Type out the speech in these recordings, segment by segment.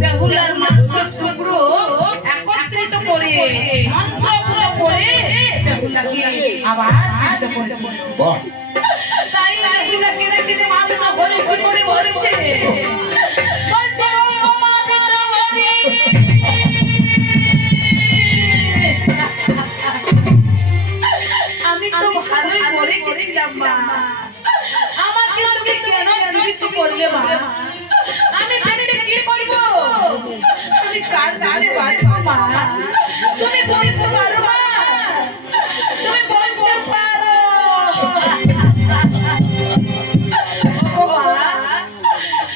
বেহুলার মাংসের টুকরো একত্রিত করে মন্ত্র পুরো করে বেহুলাকে আবার জীবিত করে দিল। তাই বেহুলাকে রেখে মা বিশ্বহরি কি করে বলছে, বলছে ও মা বিশ্বহরি, আমি তো ভালোই মরে গেছিলাম মা, আমাকে তুমি কেন জীবিত করলে মা? আমি বেঁচে কি করব? আমি কার জানে বাঁচবো মা? তুমি বলতে পারো মা, তুমি বলতে পারো। ও মা,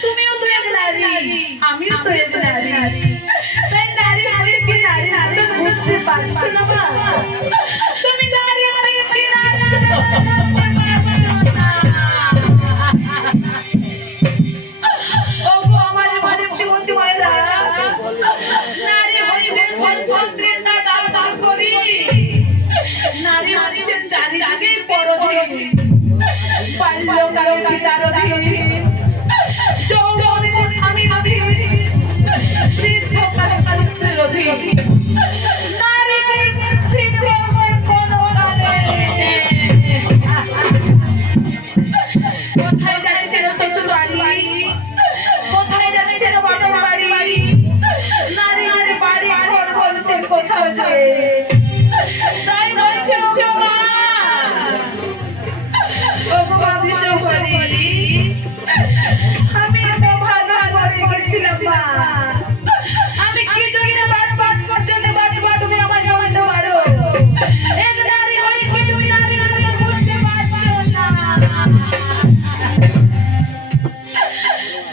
তুমিও তো এক নারী, আমিও তো এক নারী, তাই নারী হয়ে কি নারী নারী বুঝতে পারছো না মা? তুমি নারী হয়ে কি নারী বুঝতে পারছো না? নারী হচ্ছে সত্যতা দান করি, নারী হচ্ছে চারিদিকে পরধি, বাল্যকালে পিতার অধীন, যৌবনে স্বামীর অধীন, বৃদ্ধকালে পুত্রের অধীন, নারী স্বাধীন কোনো কালে। কোথায় যাচ্ছে শ্বশুর বাড়ি, কোথায় যাচ্ছে বাপের বাড়ি, নারীদের বাড়ি ঘর বলতে কোথাও যায়, তাই বলছে ও মা, ও গো মা বিশ্বহরি, আমি তো ভালো মরে গেছিলাম মা, আমি কি জন্য বাঁচবার জন্য বাঁচবা তুমি আমায় বলতে পারো? এক নারী হয়ে কি তুমি নারীর মতো বুঝতে পারছো না?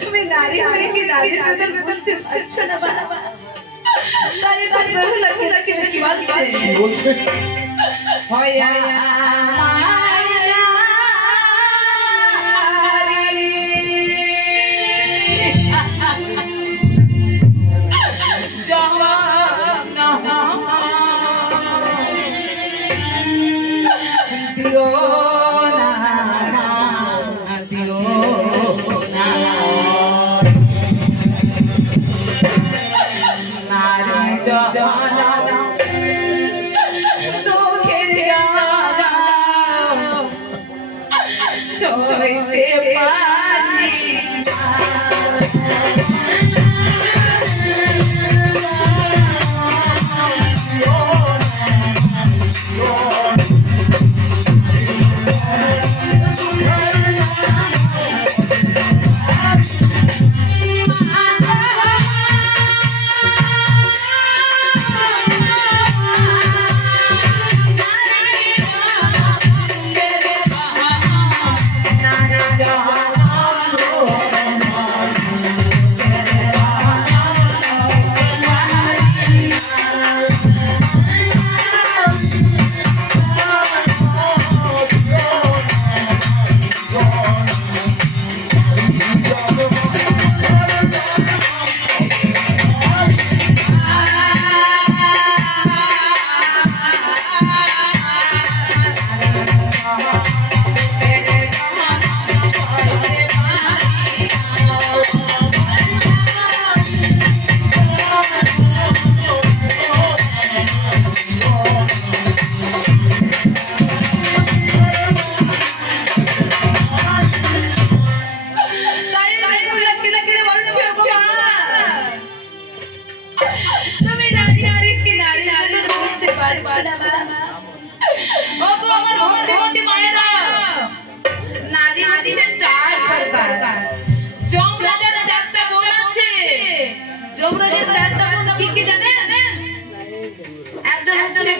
তুমি নারী হয়ে কি নারীর মতো বুঝতে পারছো না বাবা? তাই তো বেহুলাকে রেখে কি বলছে, হয় সইতে পারি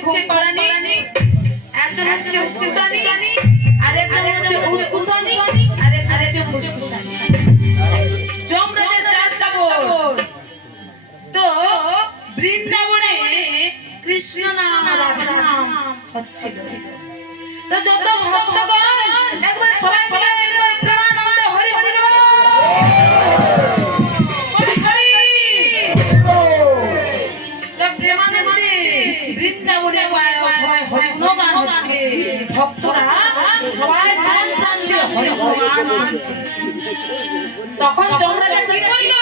ঘুম পাড়ানি, একজন হচ্ছে উচ্চদানি, আর একজন হচ্ছে উস্কুসানি, আর একজন হচ্ছে ফুসফুসানি। যমরাজের চারটা বোন। তো বৃন্দাবনে কৃষ্ণ নাম রাধা নাম হচ্ছিল। তো যত ভক্তগণ একবার সবাই মিলে একবার প্রেমানন্দে হরি হরি বল। হরি হরি। তো প্রেমানন্দে বৃন্দাবনে সবাই হরি গুণগান হচ্ছে, ভক্তরা সবাই প্রাণ প্রাণ দিয়ে হরি গুণগান শুনছে। তখন যমরাজা কি করলো?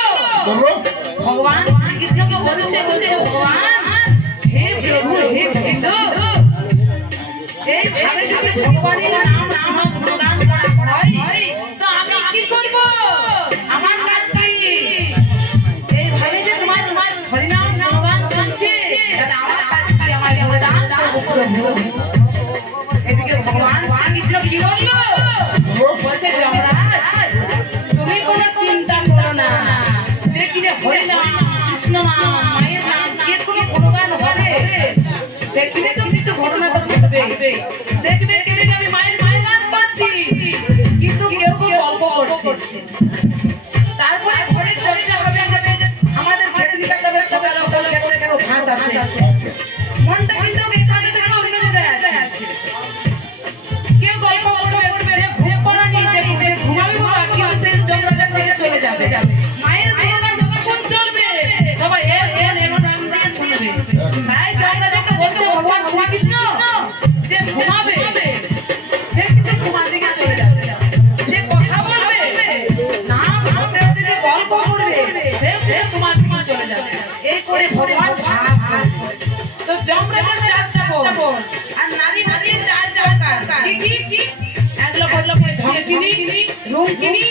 ভগবান শ্রীকৃষ্ণকে বলছে ভগবান, হে প্রভু, হে গোবিন্দ, এইভাবে যদি ভগবানের নাম গুণগান করা হয় তো আমি কি করব? আমার কাজ কি? এইভাবে যে তোমার হরিনাম গুণগান শুনছে, তাহলে আমার কাজ কি? আমার গুণগান করব। এদিকে ভগবান শ্রীকৃষ্ণ কি বললো? বলছে যমরাজ, তুমি কোনো চিন্তা করো না, যে কি যে হরিনাম, কৃষ্ণ নাম, মায়ের নাম, যে কোনো গুণগান হবে সেখানে তো কিছু ঘটনা তো ঘটবে। দেখবে কেটে আমি মায়ের গান করছি, কিন্তু কেউ কেউ গল্প করছে। তারপরে ঘরের চর্চা হবে, আমাদের খেতনি কাটাবে, সকালে ক্ষেত্রে কেন ঘাস আছে, মনটা কিন্তু এখানে থেকে অন্য জায়গায় আছে। কেউ গল্প করবে, যে ঘুম পড়ানি, যে ঘুমাবে বাবা, কিন্তু সেই যমরাজার দিকে চলে যাবে। মায়ের গুণগান যখন চলবে সবাই এমন নাম দিয়ে শুনবে। তাই যমরাজাকে বলছে ভগবান শ্রীকৃষ্ণ, যে ঘুমাবে সে কিন্তু তোমার দিকে চলে যাবে, যে কথা বলবে নাম হতে হতে যে গল্প করবে সে কিন্তু তোমার দিকে চলে যাবে। এই করে ভগবান ভাগ করে। তো যমরাজার চারটা বোন আর নারী হচ্ছে চার প্রকার। কি কি? এক লোক হলো ঝঙ্কিনী, রুমকিনী,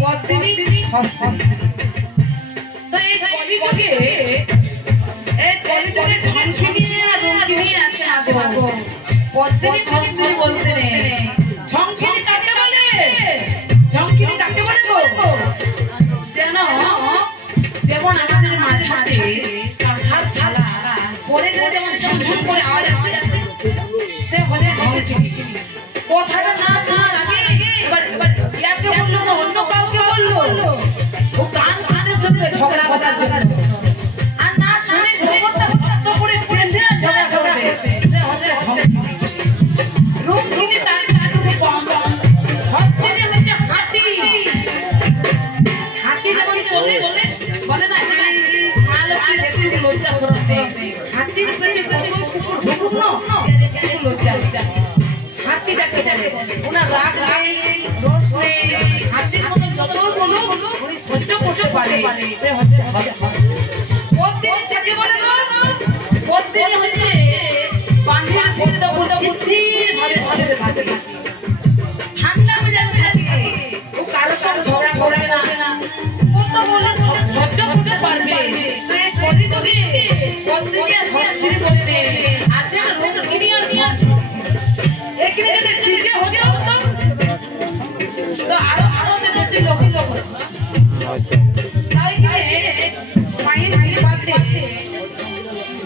পদ্মিনী, হস্তিনী। তো এই কলিযুগে ঝঙ্কিনী আর রুমকিনী আছে আগো, পদ্মিনী হস্তিনী বলতে নেই। ঝঙ্কিনী কাকে বলে? ঝঙ্কিনী কাকে বলে গো? যেমন আমাদের মাঝাতে কাঁসার থালা পড়ে গেলে যেমন ঝমঝম করে আওয়াজ আসে, সে হলে ঝঙ্কিনী। কথাটা না শোনার আগে এবার ইয়াকে বললো না অন্য কাউকে বললো, ও কান কানে শুনবে ঝগড়া করার জন্য, আর না শুনে খবরটা শক্ত করে বেঁধে ঝগড়া করবে, সে হচ্ছে ঝঙ্কিনী। রুমকিনী তার চাটুকু কম, হস্তিনী হচ্ছে হাতি। হাতি যেমন চলে বলে না যে মা লক্ষ্মী দেখতে লজ্জা সরাতে, হাতির পেছনে কত কুকুর ঢুকুক না লজ্জা। হাতি যাকে বলে ওনার রাগ নেই, রোষ নেই, হাতির মতো যত বলুক উনি সহ্য করতে পারে, সে হচ্ছে পদ্মিনী। যাকে বলে পদ্মিনী হচ্ছে বাঁধের পদ্মা পদ্মা স্থির ভাবে থাকে, ঠান্ডা মেজাজ থাকে, ও কারোর সঙ্গে ঝগড়া করবে না, কত বলে সহ্য করতে পারবে। তো এই কলিযুগে পদ্মিনী আর হস্তিনী বলতে আছে রুমকিনী আর ঝঙ্কিনী। এখানে যদি ডিজে হতে হতো তো আরো বেশি লোক হতো। তাই মায়ের ভিড় বাদে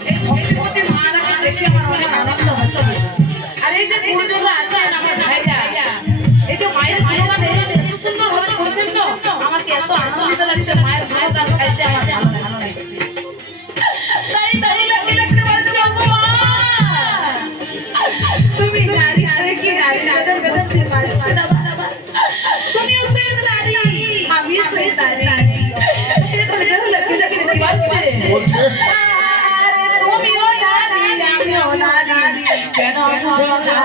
এই ভক্তির প্রতি মারাকে দেখে আমার অনেক আনন্দ হতো। আর এই যে গুরুজনরা আছেন আমার ভাইরা, এই যে মায়ের গুণগান এত সুন্দর ভাবে শুনছেন না, আমাকে এত আনন্দিত লাগছে। মায়ের গুণগান গাইতে আমার ভালো লাগছে। তাই লাগতে বলছি তুমি নারী কি নারী নাদের বুঝতে পারছো না, তুমিও তো নারী, আমিও তো নারী। এটা লাগতে বলছে তুমিও নারী, আমিও নারী, কেন বুঝো না?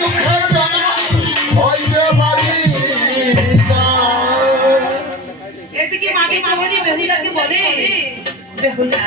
দুঃখের জ্বালা হইতে পারি না। এদিকে মাকে সহজে বেহুলাকে বলে, বেহুলা